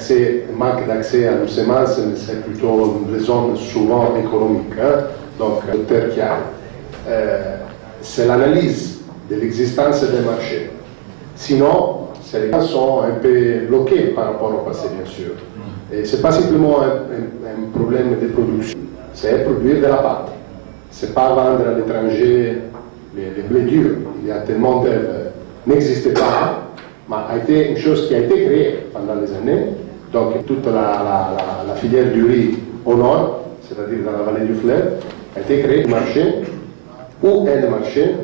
d'accès, manque d'accès à nos semences, c'est plutôt une raison souvent économique. Hein? Donc, le docteur Chiari, c'est l'analyse de l'existence des marchés. Sinon, les gens sont un peu bloqués par rapport au passé, bien sûr. Et ce n'est pas simplement un problème de production, c'est produire de la pâte. Ce n'est pas vendre à l'étranger les blés durs. Il y a tellement de... n'existait pas, mais a été une chose qui a été créée pendant les années. Donc toute la filière du riz au nord, c'est-à-dire dans la vallée du fleuve, a été créée un marché, où est le marché,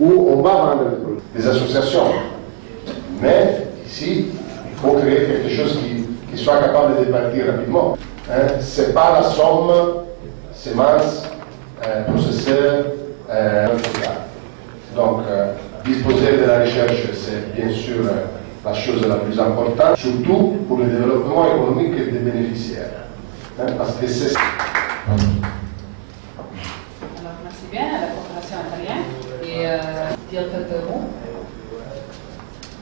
où on va vendre les produits. Des associations. Mais ici, il faut créer quelque chose qui soit capable de partir rapidement. Hein? Ce n'est pas la somme, semences, processeurs, donc, disposer de la recherche, c'est bien sûr la chose la plus importante, surtout pour le développement économique des bénéficiaires. Hein, parce que c'est... Alors, merci bien à la coopération italienne et directeur de mots.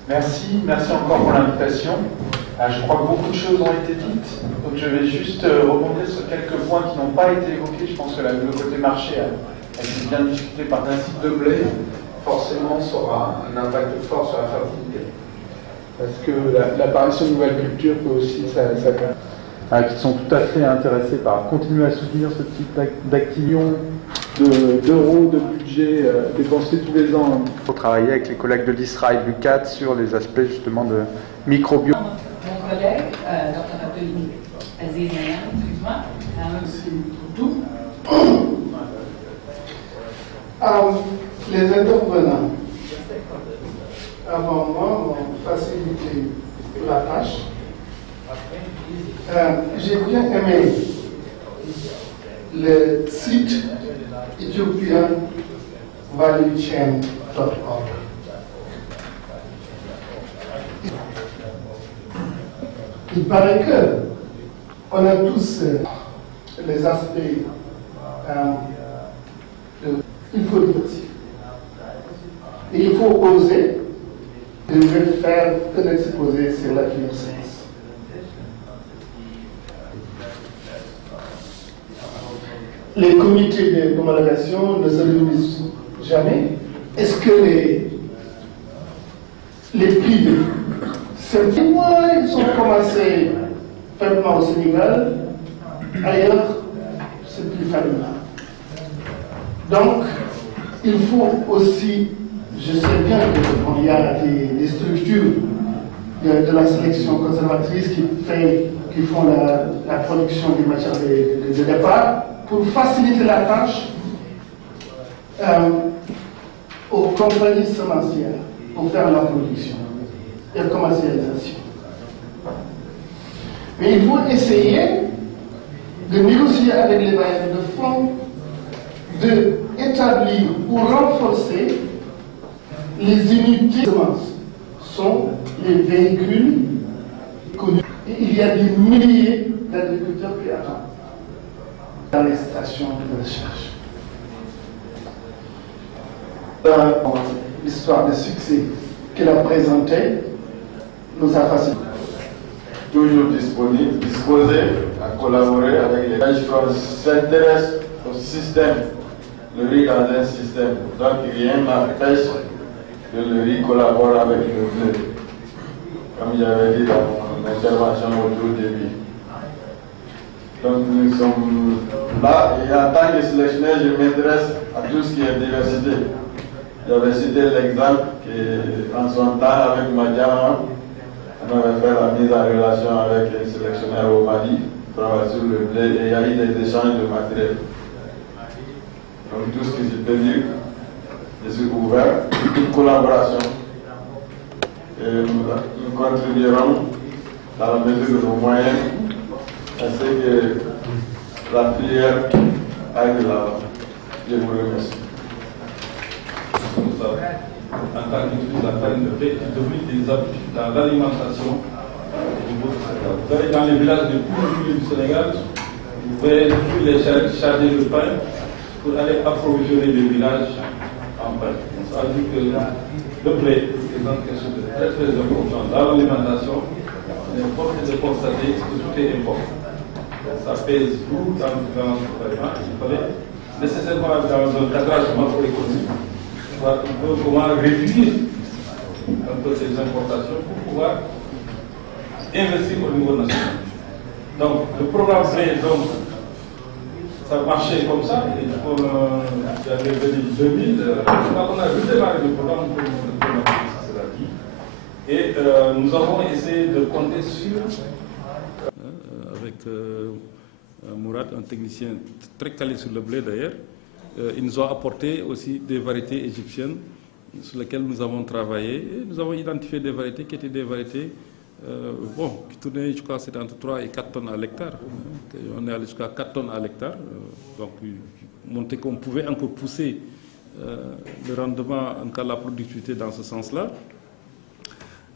Merci encore pour l'invitation. Je crois que beaucoup de choses ont été dites, donc je vais juste rebondir sur quelques points qui n'ont pas été évoqués. Je pense que le côté marché a été bien discuté par principe de blé. Forcément, ça aura un impact fort sur la fertilité. Parce que l'apparition de nouvelles cultures peut aussi, qui sont tout à fait intéressés par continuer à soutenir ce type d'activation, d'euros de budget dépensés tous les ans pour travailler avec les collègues de l'ISRA et de l'UCAD sur les aspects justement de microbio. Mon collègue, Dr. Abdel Aziz Nayan, excuse-moi, tout. Les intervenants avant moi m'ont facilité la tâche. J'ai bien aimé le site ethiopianvaluechain.org. Il paraît que on a tous les aspects il faut diversifier. Et il faut oser de faire que d'exposer sur la connaissance. Les comités d'homologation ne se réunissent jamais. Est-ce que les privés, ils sont commencés faiblement au Sénégal, ailleurs c'est plus familial. Donc, il faut aussi, je sais bien qu'il y a des structures de la sélection conservatrice qui font la production des matières de départ pour faciliter la tâche aux compagnies semencières pour faire la production et la commercialisation. Mais il faut essayer de négocier avec les bailleurs de fonds d'établir ou renforcer les unités de semences. Sont les véhicules connus. Et il y a des milliers d'agriculteurs qui attendent dans les stations de recherche. Dans l'histoire de succès qu'il a présentée, nous a facilité. Toujours disposé à collaborer avec les gens qui s'intéressent au système, le riz dans un système. Donc rien n'empêche que le riz collabore avec le blé, comme j'avais dit dans mon intervention au tout début. Donc nous sommes là et en tant que sélectionneur, je m'intéresse à tout ce qui est diversité. J'avais cité l'exemple qu'en son temps avec Madiama, on avait fait la mise en relation avec les sélectionneurs au Mali, travailler sur le blé et il y a eu des échanges de matériel. Donc tout ce que je peux dire, je suis ouvert à toute collaboration. Et nous contribuerons dans la mesure de nos moyens à ce que la filière aille de l'avant. Je vous remercie. En tant qu'utilisateur de blé, est devenu des habitudes dans l'alimentation. Vous allez dans les villages de tous les du Sénégal, vous voyez tous les chargés de pain pour aller approvisionner les villages en pain. Ça veut dire que le blé est quelque chose de très très important dans l'alimentation. On est force est de constater que tout est important. Ça pèse tout dans le gouvernement. Il fallait nécessairement, dans un cadrage macroéconomique, voir un peu comment réduire un peu ces importations pour pouvoir investir au niveau national. Donc, le programme C, donc, ça marchait comme ça, et il y avait venu 2000, on a redémarré le programme, comme cela dit, et nous avons essayé de compter sur... avec Mourad, un technicien très calé sur le blé d'ailleurs, ils nous ont apporté aussi des variétés égyptiennes sur lesquelles nous avons travaillé, et nous avons identifié des variétés qui étaient des variétés qui tournaient, je crois, c'était entre 3 et 4 tonnes à l'hectare. On est allé jusqu'à 4 tonnes à l'hectare, donc montrer qu'on pouvait encore pousser le rendement, en cas de la productivité dans ce sens-là.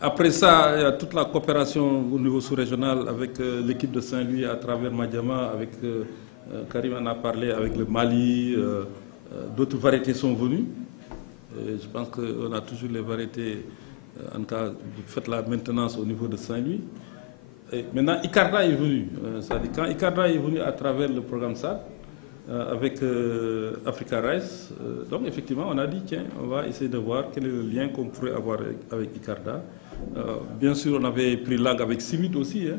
Après ça, il y a toute la coopération au niveau sous-régional avec l'équipe de Saint-Louis à travers Madiama, avec Karim en a parlé, avec le Mali, d'autres variétés sont venues. Et je pense qu'on a toujours les variétés, en cas, vous faites la maintenance au niveau de Saint-Louis. Maintenant, Icarda est venu. C'est-à-dire, quand Icarda est venu à travers le programme SAD, avec Africa Rice, donc effectivement, on a dit, tiens, on va essayer de voir quel est le lien qu'on pourrait avoir avec Icarda. Bien sûr, on avait pris langue avec Simit aussi, hein,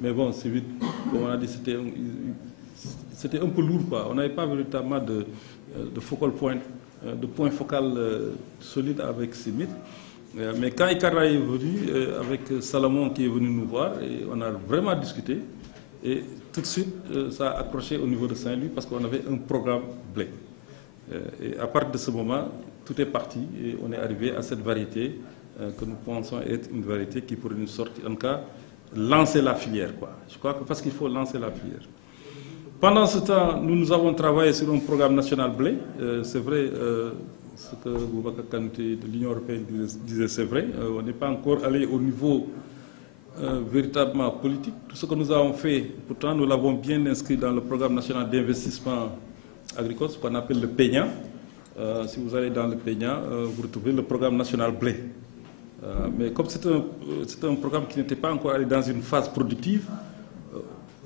mais bon, Simit, comme on a dit, c'était un peu lourd, quoi. On n'avait pas véritablement de focal point, de point focal solide avec Simit. Mais quand Icarda est venu, avec Salomon qui est venu nous voir, et on a vraiment discuté, et tout de suite, ça a accroché au niveau de Saint-Louis parce qu'on avait un programme blé. Et à partir de ce moment, tout est parti et on est arrivé à cette variété que nous pensons être une variété qui pourrait nous sortir, en tout cas, lancer la filière, quoi. Je crois que parce qu'il faut lancer la filière. Pendant ce temps, nous avons travaillé sur un programme national blé. C'est vrai, ce que Boubacar Kanouté de l'Union européenne disait, c'est vrai. On n'est pas encore allé au niveau véritablement politique. Tout ce que nous avons fait, pourtant, nous l'avons bien inscrit dans le programme national d'investissement agricole, ce qu'on appelle le PENA. Si vous allez dans le PENA, vous retrouvez le programme national blé. Mais comme c'est un programme qui n'était pas encore allé dans une phase productive,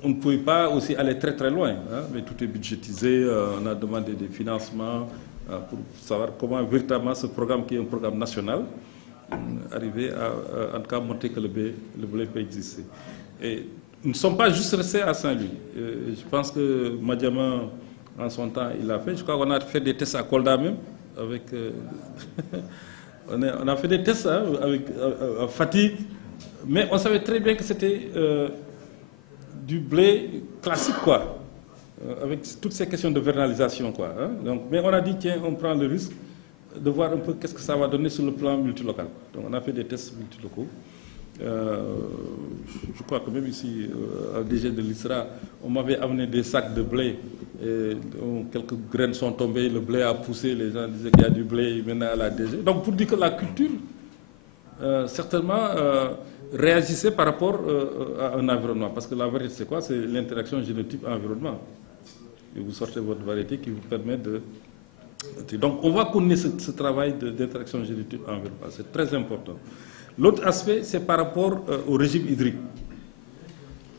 on ne pouvait pas aussi aller très très loin, hein, mais tout est budgétisé, on a demandé des financements pour savoir comment véritablement ce programme qui est un programme national, arriver à en tout cas montrer que le blé peut exister. Et nous ne sommes pas juste restés à Saint-Louis. Je pense que Madiama, en son temps, il l'a fait. Je crois qu'on a fait des tests à Kolda même, avec... on a fait des tests hein, avec Fatigue, mais on savait très bien que c'était du blé classique, quoi, avec toutes ces questions de vernalisation, quoi. Hein. Donc, mais on a dit, tiens, on prend le risque de voir un peu qu'est-ce que ça va donner sur le plan multilocal. Donc on a fait des tests multilocaux. Je crois que même ici, à DG de l'ISRA, on m'avait amené des sacs de blé. Et quelques graines sont tombées, le blé a poussé, les gens disaient qu'il y a du blé maintenant à la DG. Donc pour dire que la culture, certainement, réagissait par rapport à un environnement. Parce que la variété, c'est quoi? C'est l'interaction génotype-environnement. Et vous sortez votre variété qui vous permet de... Donc on va connaître ce travail d'interaction génotype-environnement. C'est très important. L'autre aspect, c'est par rapport au régime hydrique.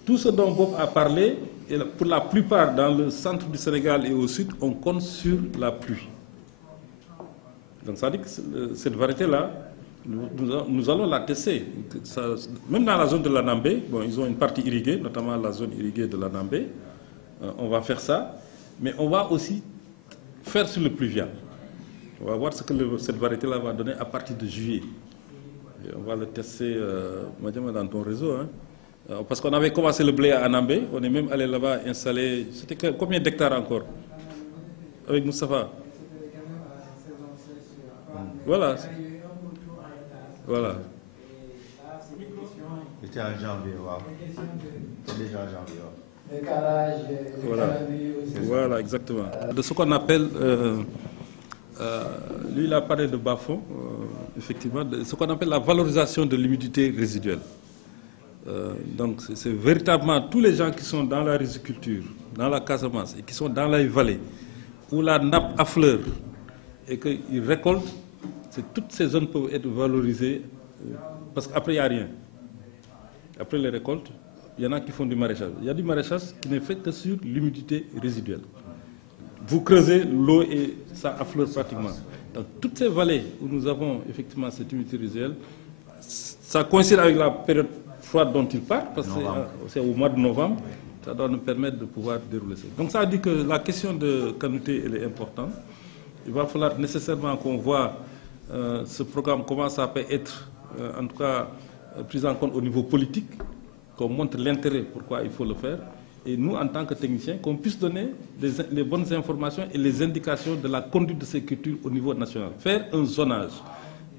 Tout ce dont Bob a parlé, et pour la plupart dans le centre du Sénégal et au sud, on compte sur la pluie. Donc ça veut dire que cette variété-là, nous allons la tester. Même dans la zone de l'Anambé, bon, ils ont une partie irriguée, notamment la zone irriguée de l'Anambé. On va faire ça, mais on va aussi faire sur le pluvial. On va voir ce que cette variété-là va donner à partir de juillet. Et on va le tester dans ton réseau. Hein. Parce qu'on avait commencé le blé à Anambé, on est même allé là-bas installer. C'était combien d'hectares encore avec Moustapha? Voilà. Voilà. C'était en janvier, wow. C'était déjà en janvier. Voilà. Voilà, exactement. De ce qu'on appelle, lui il a parlé de bas-fond, effectivement, de ce qu'on appelle la valorisation de l'humidité résiduelle. Donc c'est véritablement tous les gens qui sont dans la riziculture, dans la Casamance, et qui sont dans les vallées, où la nappe affleure, et qu'ils récoltent, toutes ces zones peuvent être valorisées, parce qu'après il n'y a rien. Après les récoltes, il y en a qui font du maraîchage. Il y a du maraîchage qui n'est fait que sur l'humidité résiduelle. Vous creusez l'eau et ça affleure pratiquement. Dans toutes ces vallées où nous avons effectivement cette humidité résiduelle, ça coïncide avec la période froide dont il parle, parce que c'est au mois de novembre, ça doit nous permettre de pouvoir dérouler ça. Donc ça veut dire que la question de quantité, elle est importante. Il va falloir nécessairement qu'on voit ce programme, comment ça peut être, en tout cas, pris en compte au niveau politique, qu'on montre l'intérêt, pourquoi il faut le faire, et nous, en tant que techniciens, qu'on puisse donner les bonnes informations et les indications de la conduite de ces cultures au niveau national. Faire un zonage,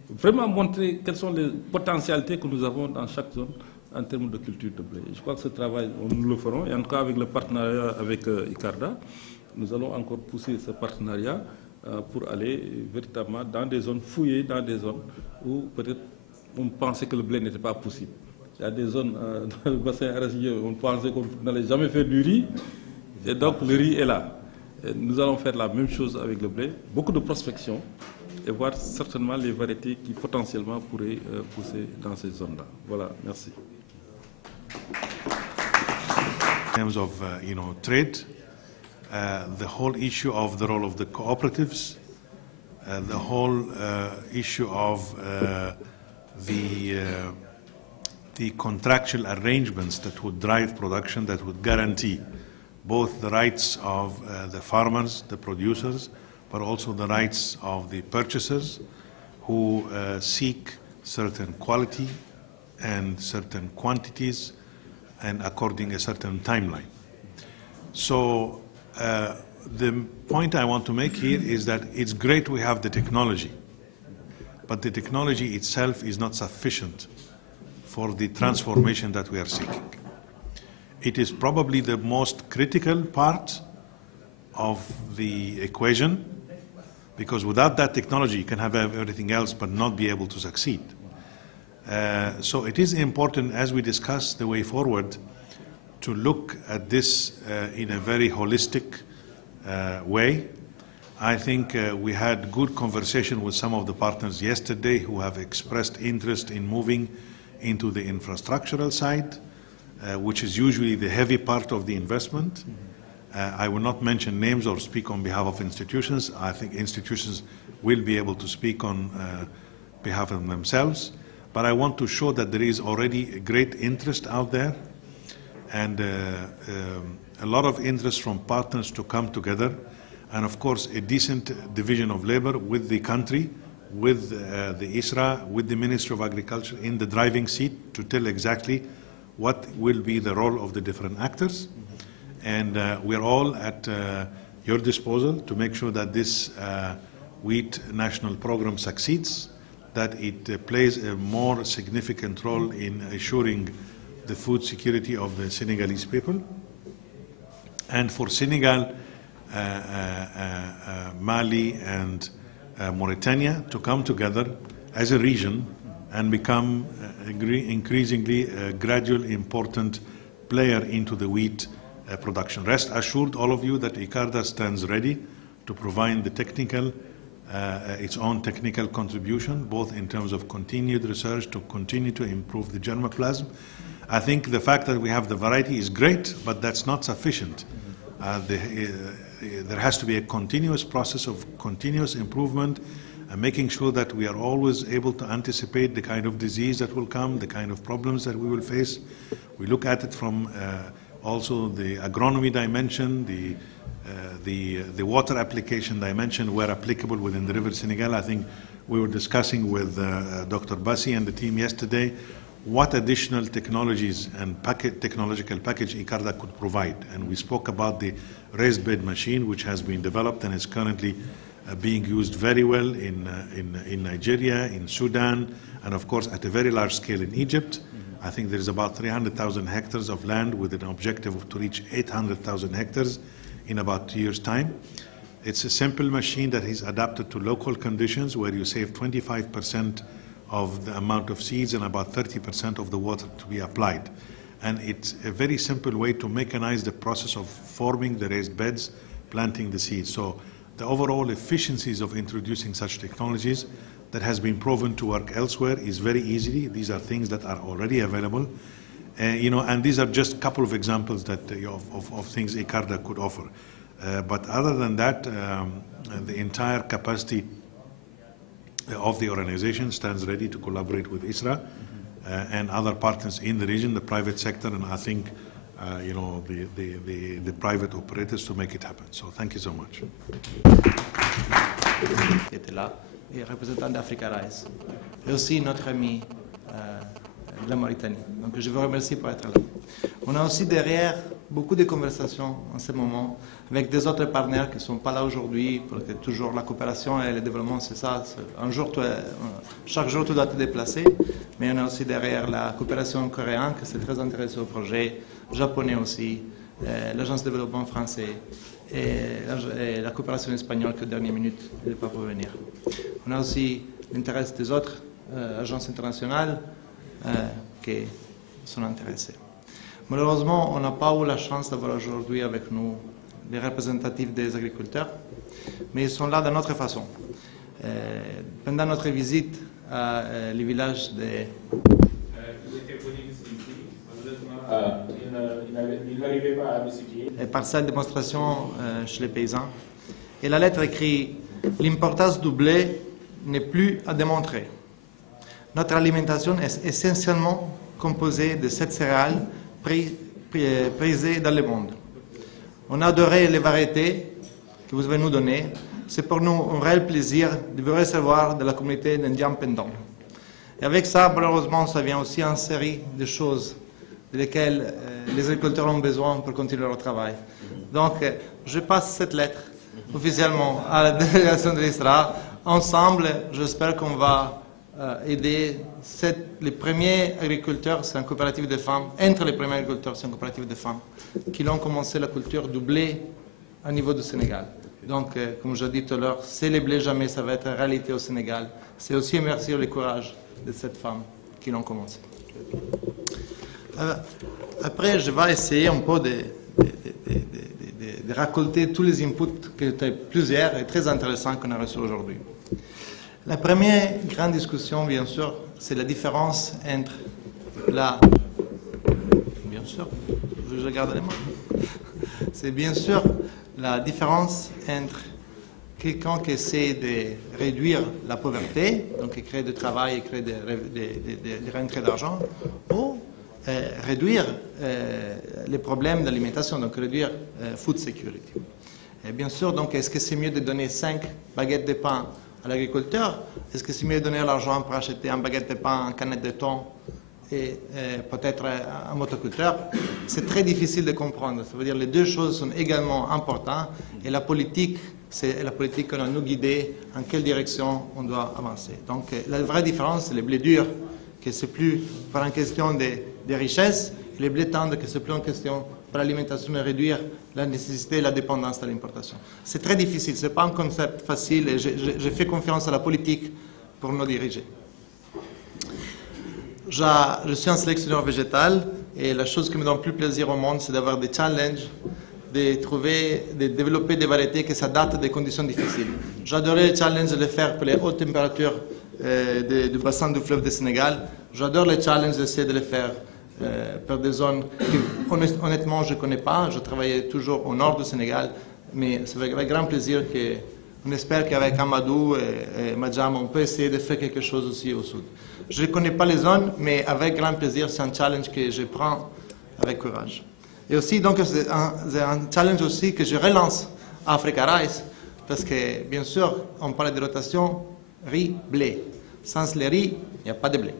vraiment montrer quelles sont les potentialités que nous avons dans chaque zone en termes de culture de blé. Je crois que ce travail, nous le ferons, et en tout cas avec le partenariat avec ICARDA, nous allons encore pousser ce partenariat pour aller véritablement dans des zones fouillées, dans des zones où peut-être on pensait que le blé n'était pas possible. Il y a des zones dans le bassin arachidier où on pensait qu'on n'allait jamais faire du riz, et donc le riz est là. Et nous allons faire la même chose avec le blé, beaucoup de prospection, et voir certainement les variétés qui potentiellement pourraient pousser dans ces zones-là. Voilà, merci. In terms of trade, the whole issue of the role of the cooperatives, the whole issue of the contractual arrangements that would drive production, that would guarantee both the rights of the farmers, the producers, but also the rights of the purchasers who seek certain quality and certain quantities and according a certain timeline. So the point I want to make here is that it's great we have the technology, but the technology itself is not sufficient for the transformation that we are seeking. It is probably the most critical part of the equation, because without that technology you can have everything else but not be able to succeed. So it is important, as we discuss the way forward, to look at this in a very holistic way. I think we had good conversation with some of the partners yesterday who have expressed interest in moving into the infrastructural side, which is usually the heavy part of the investment. I will not mention names or speak on behalf of institutions. I think institutions will be able to speak on behalf of themselves. But I want to show that there is already a great interest out there and a lot of interest from partners to come together. And of course, a decent division of labor with the country, with the ISRA, with the Ministry of Agriculture in the driving seat to tell exactly what will be the role of the different actors. And we're all at your disposal to make sure that this wheat national program succeeds, that it plays a more significant role in assuring the food security of the Senegalese people. And for Senegal, Mali and Mauritania to come together as a region and become increasingly a gradual important player into the wheat production. Rest assured, all of you, that ICARDA stands ready to provide the technical, its own technical contribution, both in terms of continued research to continue to improve the germplasm. I think the fact that we have the variety is great, but that's not sufficient. There has to be a continuous process of continuous improvement and making sure that we are always able to anticipate the kind of disease that will come, the kind of problems that we will face. We look at it from also the agronomy dimension, the water application dimension where applicable within the River Senegal. I think we were discussing with Dr. Bassi and the team yesterday what additional technologies and technological package ICARDA could provide. And we spoke about the raised bed machine, which has been developed and is currently being used very well in Nigeria, in Sudan, and of course at a very large scale in Egypt. I think there is about 300,000 hectares of land with an objective to reach 800,000 hectares in about 2 years' time. It's a simple machine that is adapted to local conditions where you save 25% of the amount of seeds and about 30% of the water to be applied. And it's a very simple way to mechanize the process of forming the raised beds, planting the seeds. So the overall efficiencies of introducing such technologies that has been proven to work elsewhere is very easy. These are things that are already available. And these are just a couple of examples that of things ICARDA could offer. But other than that, the entire capacity of the organization stands ready to collaborate with ISRA and other partners in the region, the private sector, and I think the private operators to make it happen. So thank you so much. Qui était là, et représentant d'Africa Rise, et aussi notre ami de la Mauritanie. Donc je vous remercie pour être là. On a aussi derrière beaucoup de conversations en ce moment avec des autres partenaires qui ne sont pas là aujourd'hui, parce que toujours la coopération et le développement, c'est ça. Chaque jour, tu dois te déplacer, mais on a aussi derrière la coopération coréenne, qui s'est très intéressée au projet, japonais aussi, l'agence de développement français, et la coopération espagnole que dernière minute n'est pas pour venir. On a aussi l'intérêt des autres agences internationales qui sont intéressées. Malheureusement, on n'a pas eu la chance d'avoir aujourd'hui avec nous les représentatifs des agriculteurs, mais ils sont là d'une autre façon. Pendant notre visite à les villages de... par cette démonstration chez les paysans. Et la lettre écrit « L'importance du blé n'est plus à démontrer. Notre alimentation est essentiellement composée de cette céréale prisée dans le monde. On a adoré les variétés que vous avez nous données. C'est pour nous un réel plaisir de vous recevoir de la communauté d'Indiens pendants. Et avec ça, malheureusement, ça vient aussi en série de choses de lesquelles les agriculteurs ont besoin pour continuer leur travail. Donc, je passe cette lettre officiellement à la délégation de l'ISRA. Ensemble, j'espère qu'on va aider les premiers agriculteurs, c'est une coopérative de femmes, entre les premiers agriculteurs, c'est une coopérative de femmes, qui ont commencé la culture du blé au niveau du Sénégal. Donc, comme je l'ai dit tout à l'heure, c'est le blé jamais, ça va être réalité au Sénégal. C'est aussi merci au courage de cette femme qui l'ont commencé. Après, je vais essayer un peu de récolter tous les inputs, qui étaient plusieurs et très intéressants qu'on a reçus aujourd'hui. La première grande discussion, bien sûr, c'est la différence entre la... Bien sûr, je regarde les mains. C'est bien sûr la différence entre quelqu'un qui essaie de réduire la pauvreté, donc qui crée du travail et crée des rentrées d'argent, ou réduire les problèmes d'alimentation, donc réduire food security. Et bien sûr, donc, est-ce que c'est mieux de donner 5 baguettes de pain à l'agriculteur? Est-ce que c'est mieux de donner l'argent pour acheter une baguette de pain, une canette de thon et peut-être un motoculteur? C'est très difficile de comprendre. Ça veut dire que les deux choses sont également importantes et la politique, c'est la politique qu'on a nous guidé en quelle direction on doit avancer. Donc la vraie différence, c'est les blés durs, que c'est plus par une question de richesse, et les blés tendres, que c'est plus une question pour l'alimentation et réduire la nécessité et la dépendance de l'importation. C'est très difficile, ce n'est pas un concept facile et je fais confiance à la politique pour nous diriger. Je suis un sélectionneur végétal et la chose qui me donne le plus plaisir au monde, c'est d'avoir des challenges, de développer des variétés qui s'adaptent à des conditions difficiles. J'adorais les challenges de les faire pour les hautes températures du bassin du fleuve du Sénégal. J'adore les challenges d'essayer de les faire pour des zones que, honnêtement, je ne connais pas. Je travaillais toujours au nord du Sénégal, mais c'est avec grand plaisir qu'on espère qu'avec Amadou et Madjam, on peut essayer de faire quelque chose aussi au sud. Je ne connais pas les zones, mais avec grand plaisir, c'est un challenge que je prends avec courage. Et aussi, donc, c'est un challenge aussi que je relance à Africa Rise, parce que, bien sûr, on parle de rotation riz-blé. Sans le riz, il n'y a pas de blé.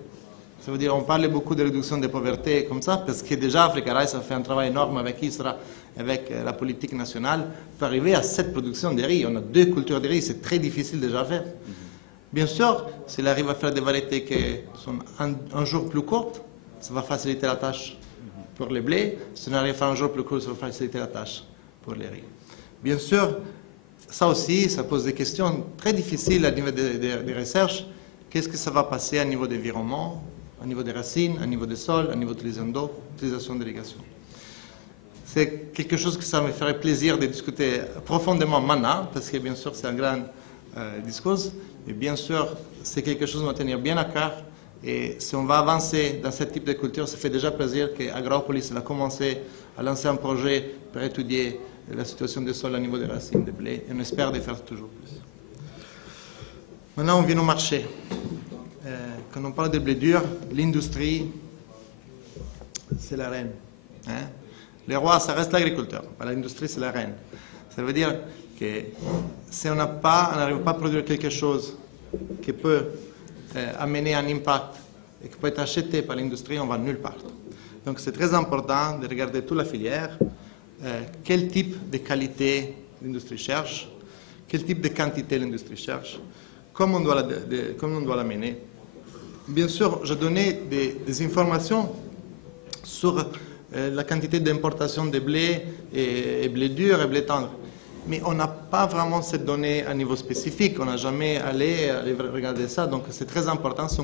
Ça veut dire qu'on parle beaucoup de réduction de pauvreté comme ça, parce que déjà Africa Rise a fait un travail énorme avec ISRA, avec la politique nationale, pour arriver à cette production de riz. On a 2 cultures de riz, c'est très difficile déjà à faire. Bien sûr, s'il arrive à faire des variétés qui sont un jour plus courtes, ça va faciliter la tâche pour les blés. Si on arrive à faire un jour plus court, ça va faciliter la tâche pour les riz. Bien sûr, ça aussi, ça pose des questions très difficiles à niveau des recherches. Qu'est-ce que ça va passer à niveau de l'environnement, à niveau des racines, à niveau des sols, à niveau de l'utilisation d'irrigation? C'est quelque chose que ça me ferait plaisir de discuter profondément maintenant, parce que bien sûr c'est un grand discours, et bien sûr c'est quelque chose qui me tenir bien à cœur, Et si on va avancer dans ce type de culture, ça fait déjà plaisir qu'Agropolis a commencé à lancer un projet pour étudier la situation des sols au niveau des racines de blé, et on espère de faire toujours plus. Maintenant, on vient au marché. Quand on parle de blé dur, l'industrie, c'est la reine. Hein? Le roi, ça reste l'agriculteur, mais l'industrie, c'est la reine. Ça veut dire que si on n'arrive pas à produire quelque chose qui peut amener un impact et qui peut être acheté par l'industrie, on va nulle part. Donc c'est très important de regarder toute la filière, quel type de qualité l'industrie cherche, quel type de quantité l'industrie cherche, comment on doit l'amener. Bien sûr, je donnais des informations sur la quantité d'importation de blé et blé dur et blé tendre. Mais on n'a pas vraiment cette donnée à niveau spécifique, on n'a jamais allé regarder ça, donc c'est très important si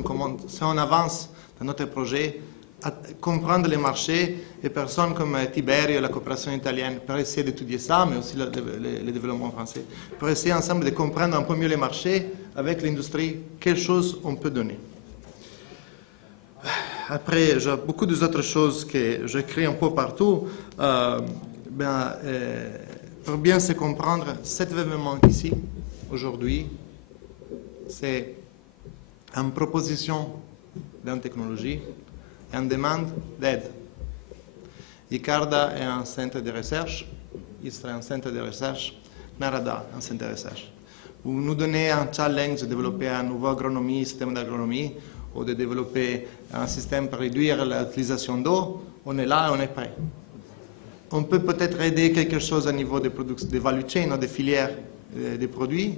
on avance dans notre projet à comprendre les marchés et personnes comme Tiberio, la coopération italienne, pour essayer d'étudier ça, mais aussi le développement français, pour essayer ensemble de comprendre un peu mieux les marchés avec l'industrie, quelles choses on peut donner. Après, j'ai beaucoup d'autres choses que j'écris un peu partout. Pour bien se comprendre, cet événement ici, aujourd'hui, c'est une proposition d'une technologie et une demande d'aide. ICARDA est un centre de recherche, ISRA est un centre de recherche, NARADA un centre de recherche. Vous nous donnez un challenge de développer un nouveau agronomie, système d'agronomie, ou de développer un système pour réduire l'utilisation d'eau, on est là et on est prêt. On peut peut-être aider quelque chose au niveau des value chain, des filières des produits,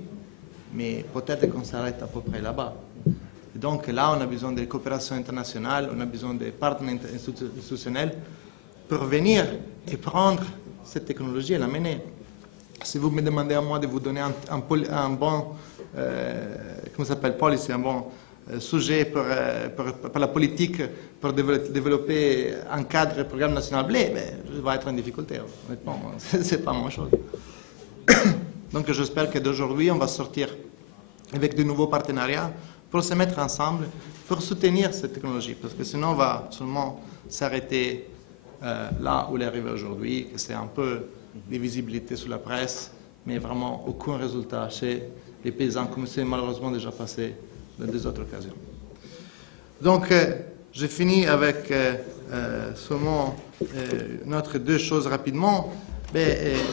mais peut-être qu'on s'arrête à peu près là-bas. Donc là, on a besoin de coopération internationale, on a besoin de partenaires institutionnels pour venir et prendre cette technologie et l'amener. Si vous me demandez à moi de vous donner un bon, comment ça s'appelle, policy, un bon sujet pour la politique, pour développer un cadre programme national blé, je vais être en difficulté. Honnêtement, ce n'est pas mon chose. Donc j'espère que d'aujourd'hui, on va sortir avec de nouveaux partenariats pour se mettre ensemble, pour soutenir cette technologie, parce que sinon on va seulement s'arrêter là où elle est arrivée aujourd'hui, que c'est un peu de visibilité sur la presse, mais vraiment aucun résultat chez les paysans, comme c'est malheureusement déjà passé dans des autres occasions. Donc, j'ai fini avec seulement notre deux choses rapidement.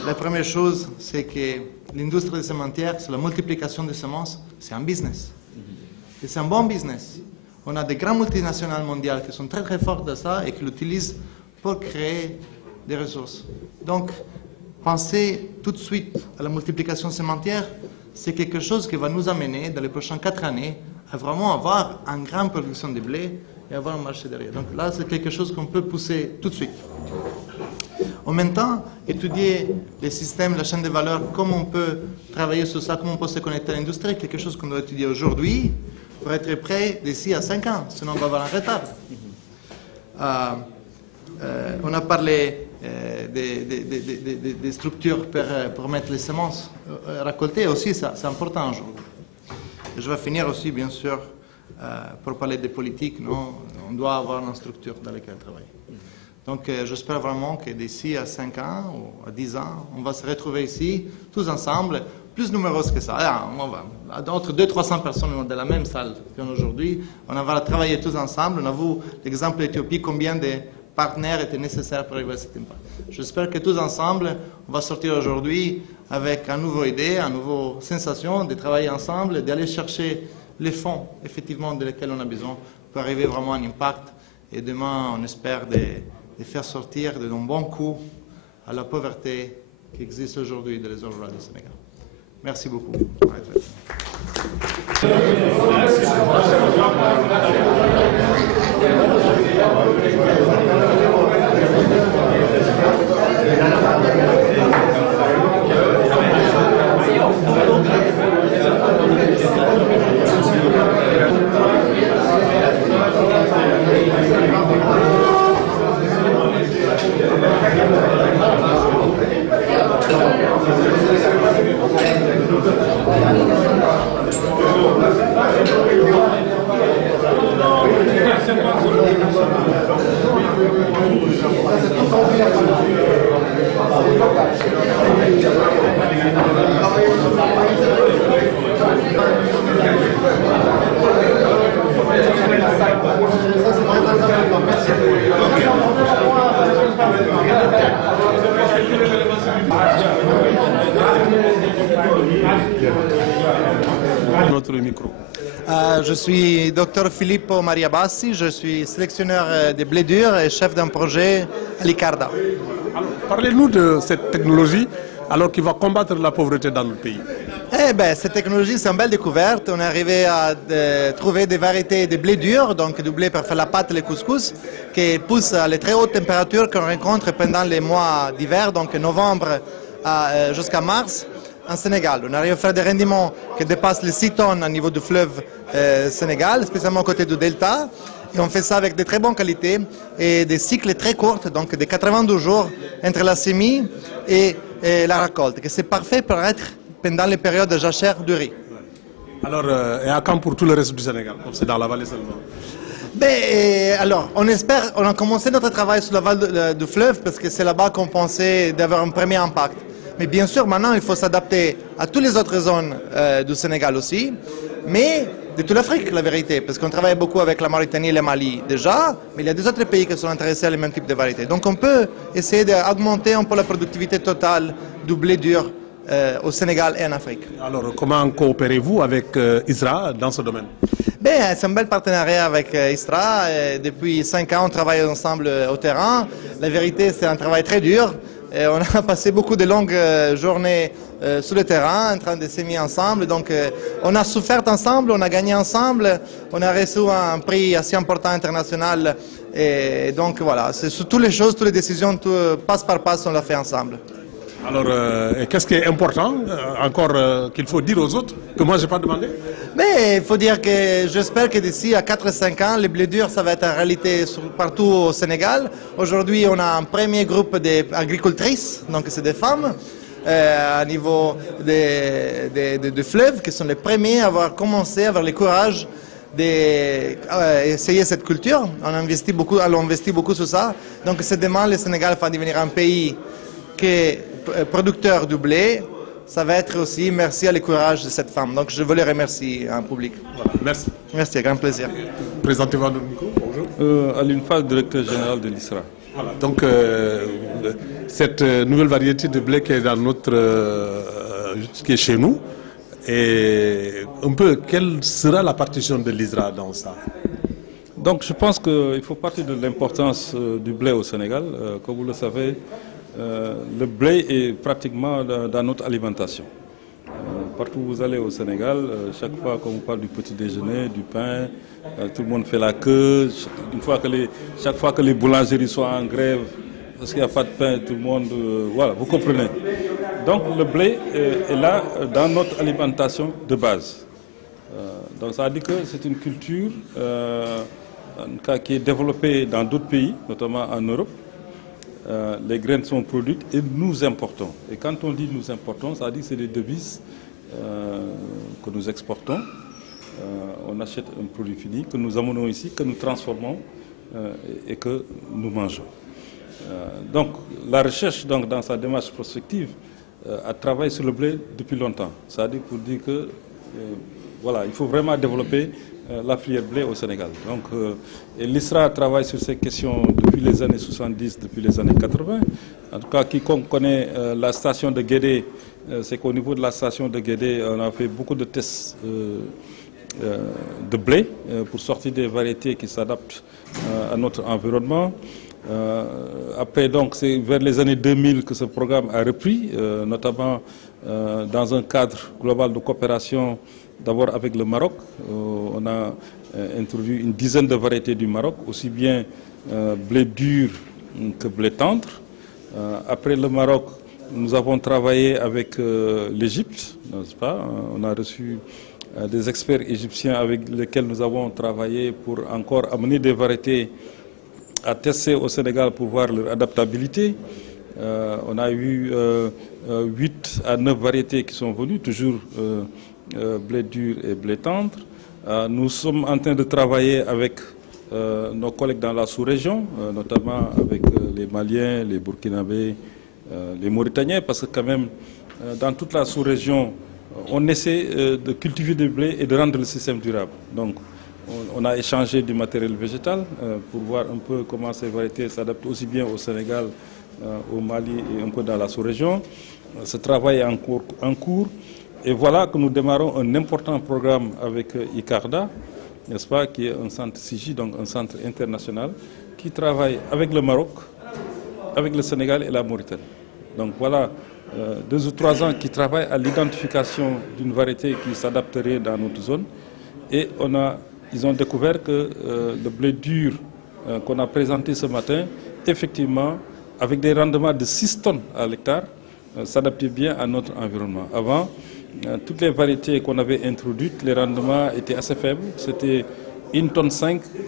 La première chose, c'est que l'industrie des sémentières, c'est la multiplication des semences, c'est un business. Et c'est un bon business. On a des grandes multinationales mondiales qui sont très très fortes dans ça et qui l'utilisent pour créer des ressources. Donc, pensez tout de suite à la multiplication sémentière, c'est quelque chose qui va nous amener dans les prochaines 4 années à vraiment avoir une grande production de blé et avoir un marché derrière. Donc là, c'est quelque chose qu'on peut pousser tout de suite. En même temps, étudier les systèmes, la chaîne de valeur, comment on peut travailler sur ça, comment on peut se connecter à l'industrie, quelque chose qu'on doit étudier aujourd'hui pour être prêt d'ici à 5 ans, sinon on va avoir un retard. On a parlé des structures pour mettre les semences récoltées aussi, c'est important aujourd'hui. Je vais finir aussi, bien sûr, pour parler des politiques, non, on doit avoir une structure dans laquelle travailler. Donc, j'espère vraiment que d'ici à 5 ans ou à 10 ans, on va se retrouver ici, tous ensemble, plus numéros que ça. Entre 200-300 personnes dans la même salle qu'aujourd'hui. On va travailler tous ensemble. On a vu l'exemple d'Éthiopie, combien de partenaires étaient nécessaires pour arriver à cet impact. J'espère que tous ensemble, on va sortir aujourd'hui avec une nouvelle idée, une nouvelle sensation de travailler ensemble, d'aller chercher les fonds, effectivement, de lesquels on a besoin pour arriver vraiment à un impact. Et demain, on espère de faire sortir de bons coups à la pauvreté qui existe aujourd'hui dans les zones rurales du Sénégal. Merci beaucoup. No. Notre micro. Je suis Dr Filippo Maria Bassi, je suis sélectionneur de blé dur et chef d'un projet à l'Icarda. Parlez-nous de cette technologie alors qui va combattre la pauvreté dans notre pays. Eh bien, cette technologie, c'est une belle découverte. On est arrivé à trouver des variétés de blé dur, donc du blé pour faire la pâte et le couscous, qui poussent à les très hautes températures qu'on rencontre pendant les mois d'hiver, donc novembre jusqu'à mars, en Sénégal. On arrive à faire des rendements qui dépassent les 6 tonnes au niveau du fleuve Sénégal, spécialement côté du delta. Et on fait ça avec de très bonnes qualités et des cycles très courts, donc de 82 jours entre la semis et la récolte. C'est parfait pour être pendant les périodes de jachère du riz. Alors, et à quand pour tout le reste du Sénégal, comme c'est dans la vallée seulement? Alors, on a commencé notre travail sur la vallée du fleuve parce que c'est là-bas qu'on pensait d'avoir un premier impact. Mais bien sûr, maintenant, il faut s'adapter à toutes les autres zones du Sénégal aussi, mais de toute l'Afrique, la vérité, parce qu'on travaille beaucoup avec la Mauritanie et le Mali déjà, mais il y a des autres pays qui sont intéressés à le même type de variété. Donc on peut essayer d'augmenter un peu la productivité totale du blé dur au Sénégal et en Afrique. Alors, comment coopérez-vous avec ISRA dans ce domaine? C'est un bel partenariat avec ISRA. Depuis 5 ans, on travaille ensemble au terrain. La vérité, c'est un travail très dur. Et on a passé beaucoup de longues journées sur le terrain, en train de s'aimer ensemble. Donc, on a souffert ensemble, on a gagné ensemble, on a reçu un prix assez important international. Et donc, voilà, c'est sur toutes les choses, toutes les décisions, tout, passe par passe, on l'a fait ensemble. Alors, qu'est-ce qui est important encore qu'il faut dire aux autres que moi je n'ai pas demandé? Mais il faut dire que j'espère que d'ici à 4-5 ans, le blé dur, ça va être en réalité partout au Sénégal. Aujourd'hui, on a un premier groupe d'agricultrices, donc c'est des femmes, à niveau de fleuves, qui sont les premiers à avoir commencé, à avoir le courage d'essayer cette culture. On a investi beaucoup sur ça. Donc c'est demain, le Sénégal va devenir un pays qui est producteur du blé. Ça va être aussi merci à le courage de cette femme. Donc je veux les remercier en public. Voilà, merci. Merci, avec grand plaisir. Présentez-vous à notre micro. Bonjour. Aline Fall, directeur général de l'ISRA. Voilà, donc cette nouvelle variété de blé qui est dans qui est chez nous, et un peu quelle sera la partition de l'ISRA dans ça? Donc je pense qu'il faut partir de l'importance du blé au Sénégal. Comme vous le savez, le blé est pratiquement dans notre alimentation. Partout où vous allez au Sénégal, chaque fois qu'on vous parle du petit déjeuner, du pain, tout le monde fait la queue. Chaque fois que les boulangeries sont en grève, parce qu'il n'y a pas de pain, tout le monde... voilà, vous comprenez. Donc le blé est là dans notre alimentation de base. Donc ça veut dire que c'est une culture qui est développée dans d'autres pays, notamment en Europe. Les graines sont produites et nous importons. Et quand on dit nous importons, ça veut dire que c'est des devises que nous exportons. On achète un produit fini que nous amenons ici, que nous transformons et que nous mangeons. Donc la recherche dans sa démarche prospective a travaillé sur le blé depuis longtemps. Ça veut dire pour dire que voilà, il faut vraiment développer la filière blé au Sénégal. Donc, l'ISRA travaille sur ces questions depuis les années 70, depuis les années 80. En tout cas, quiconque connaît la station de Guédé, c'est qu'au niveau de la station de Guédé, on a fait beaucoup de tests de blé pour sortir des variétés qui s'adaptent à notre environnement. Après, donc, c'est vers les années 2000 que ce programme a repris, notamment dans un cadre global de coopération. D'abord avec le Maroc, on a introduit une dizaine de variétés du Maroc, aussi bien blé dur que blé tendre. Après le Maroc, nous avons travaillé avec l'Égypte, n'est-ce pas? On a reçu des experts égyptiens avec lesquels nous avons travaillé pour encore amener des variétés à tester au Sénégal pour voir leur adaptabilité. On a eu 8 à 9 variétés qui sont venues, toujours blé dur et blé tendre. Nous sommes en train de travailler avec nos collègues dans la sous-région, notamment avec les Maliens, les Burkinabés, les Mauritaniens, parce que quand même, dans toute la sous-région, on essaie de cultiver du blé et de rendre le système durable. Donc, on a échangé du matériel végétal pour voir un peu comment ces variétés s'adaptent aussi bien au Sénégal, au Mali et un peu dans la sous-région. Ce travail est en cours. Et voilà que nous démarrons un important programme avec ICARDA, n'est-ce pas, qui est un centre CIGI, donc un centre international, qui travaille avec le Maroc, avec le Sénégal et la Mauritanie. Donc voilà 2 ou 3 ans qui travaillent à l'identification d'une variété qui s'adapterait dans notre zone. Et ils ont découvert que le blé dur qu'on a présenté ce matin, effectivement, avec des rendements de 6 tonnes à l'hectare, s'adaptait bien à notre environnement. Avant, toutes les variétés qu'on avait introduites, les rendements étaient assez faibles. C'était 1,5 tonne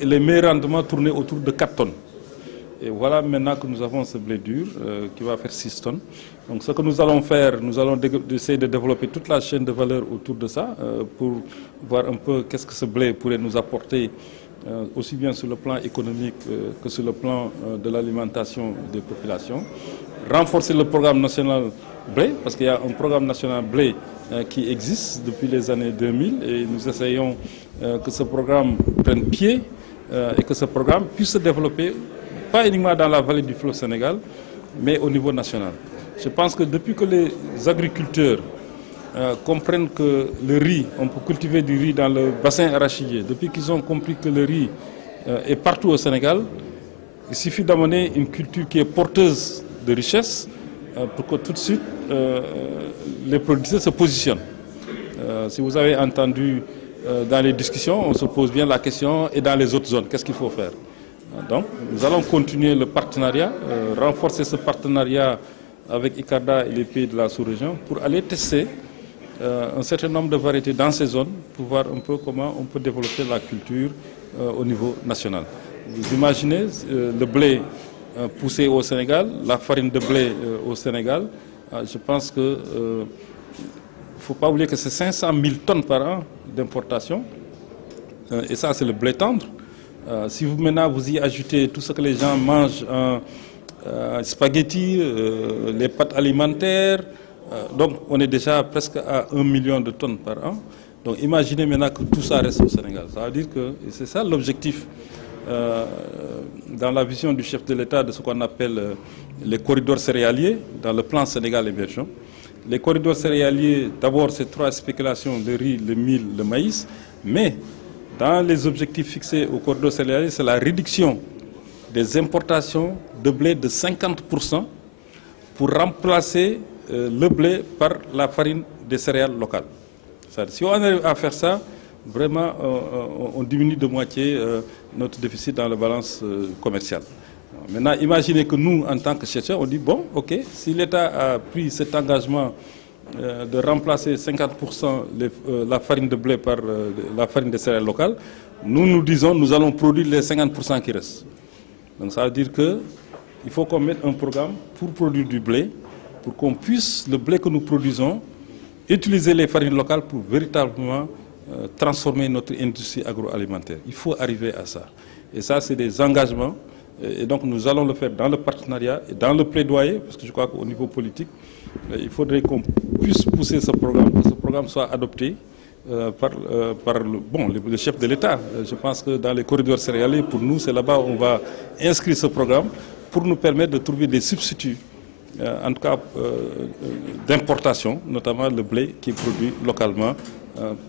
et les meilleurs rendements tournaient autour de 4 tonnes. Et voilà maintenant que nous avons ce blé dur qui va faire 6 tonnes. Donc ce que nous allons faire, nous allons essayer de développer toute la chaîne de valeur autour de ça pour voir un peu qu'est-ce que ce blé pourrait nous apporter aussi bien sur le plan économique que sur le plan de l'alimentation des populations. Renforcer le programme national blé, parce qu'il y a un programme national blé qui existe depuis les années 2000 et nous essayons que ce programme prenne pied et que ce programme puisse se développer pas uniquement dans la vallée du fleuve Sénégal, mais au niveau national. Je pense que depuis que les agriculteurs comprennent que le riz, on peut cultiver du riz dans le bassin arachidier, depuis qu'ils ont compris que le riz est partout au Sénégal, il suffit d'amener une culture qui est porteuse de richesse pour que tout de suite les producteurs se positionnent. Si vous avez entendu dans les discussions, on se pose bien la question, et dans les autres zones, qu'est-ce qu'il faut faire? Donc, nous allons continuer le partenariat, renforcer ce partenariat avec ICARDA et les pays de la sous-région pour aller tester un certain nombre de variétés dans ces zones pour voir un peu comment on peut développer la culture au niveau national. Vous imaginez le blé poussé au Sénégal, la farine de blé au Sénégal. Je pense qu'il ne faut pas oublier que c'est 500 000 tonnes par an d'importation. Et ça, c'est le blé tendre. Si vous maintenant vous y ajoutez tout ce que les gens mangent en spaghettis, les pâtes alimentaires, donc on est déjà presque à 1 million de tonnes par an. Donc imaginez maintenant que tout ça reste au Sénégal. Ça veut dire que c'est ça l'objectif dans la vision du chef de l'État de ce qu'on appelle les corridors céréaliers dans le plan Sénégal émergent. Les corridors céréaliers, d'abord c'est 3 spéculations, le riz, le mil, le maïs, mais dans les objectifs fixés au corridor céréalier, c'est la réduction des importations de blé de 50% pour remplacer le blé par la farine des céréales locales. Si on arrive à faire ça, vraiment, on diminue de moitié notre déficit dans la balance commerciale. Maintenant, imaginez que nous, en tant que chercheurs, on dit, bon, ok, si l'État a pris cet engagement de remplacer 50% la farine de blé par la farine des céréales locales, nous disons, nous allons produire les 50% qui restent. Donc ça veut dire qu'il faut qu'on mette un programme pour produire du blé, pour qu'on puisse, le blé que nous produisons, utiliser les farines locales pour véritablement transformer notre industrie agroalimentaire. Il faut arriver à ça. Et ça, c'est des engagements. Et donc, nous allons le faire dans le partenariat et dans le plaidoyer, parce que je crois qu'au niveau politique, il faudrait qu'on puisse pousser ce programme, que ce programme soit adopté par le chef de l'État. Je pense que dans les corridors céréaliers, pour nous, c'est là-bas où on va inscrire ce programme pour nous permettre de trouver des substituts, en tout cas d'importation, notamment le blé qui est produit localement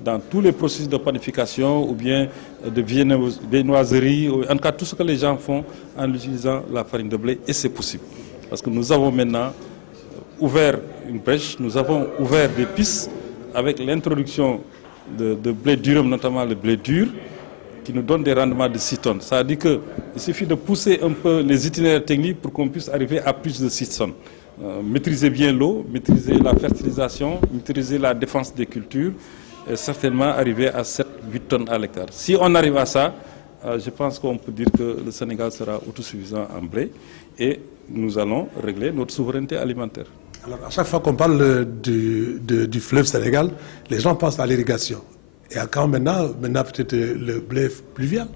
dans tous les processus de panification ou bien de viennoiserie, en tout cas tout ce que les gens font en utilisant la farine de blé, et c'est possible. Parce que nous avons maintenant ouvert une brèche, nous avons ouvert des pistes avec l'introduction de blé dur, notamment le blé dur, qui nous donne des rendements de 6 tonnes. Ça veut dire qu'il suffit de pousser un peu les itinéraires techniques pour qu'on puisse arriver à plus de 6 tonnes. Maîtriser bien l'eau, maîtriser la fertilisation, maîtriser la défense des cultures, et certainement arriver à 7-8 tonnes à l'hectare. Si on arrive à ça, je pense qu'on peut dire que le Sénégal sera autosuffisant en blé et nous allons régler notre souveraineté alimentaire. Alors, à chaque fois qu'on parle du fleuve Sénégal, les gens pensent à l'irrigation. Et à quand maintenant peut-être le blé pluvial?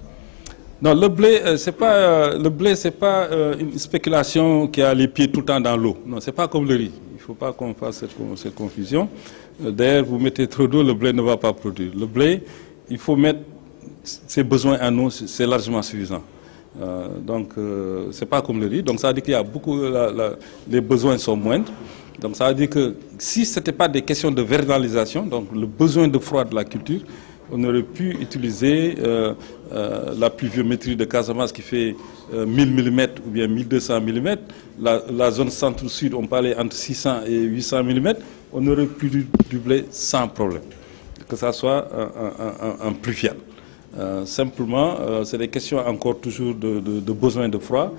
Non, le blé, c'est pas une spéculation qui a les pieds tout le temps dans l'eau. Non, c'est pas comme le riz. Il ne faut pas qu'on fasse cette confusion. D'ailleurs, vous mettez trop d'eau, le blé ne va pas produire. Le blé, il faut mettre ses besoins en eau, c'est largement suffisant. Donc, c'est pas comme le riz. Donc, ça veut dire qu'il y a beaucoup, les besoins sont moindres. Donc, ça veut dire que si ce n'était pas des questions de verdalisation, donc le besoin de froid de la culture, on aurait pu utiliser la pluviométrie de Casamance qui fait 1000 mm ou bien 1200 mm. La zone centre-sud, on parlait entre 600 et 800 mm. On aurait pu du blé sans problème, que ça soit un pluvial. Simplement, c'est des questions encore toujours de besoin de froid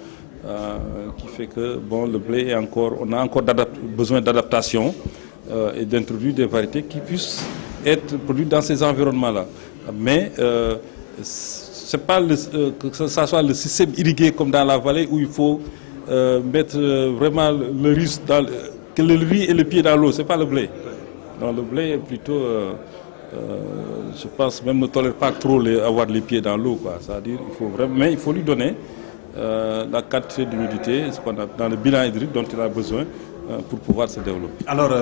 qui fait que bon, le blé est encore, on a encore besoin d'adaptation et d'introduire des variétés qui puissent être produites dans ces environnements-là. Mais c'est pas que ça soit le système irrigué comme dans la vallée où il faut mettre vraiment le riz que le riz et le pied dans l'eau, c'est pas le blé. Non, le blé est plutôt je pense même ne tolère pas trop avoir les pieds dans l'eau, quoi. C'est-à-dire il faut vraiment, mais il faut lui donner la quantité d'humidité, ce qu'on a dans le bilan hydrique dont il a besoin pour pouvoir se développer. Alors,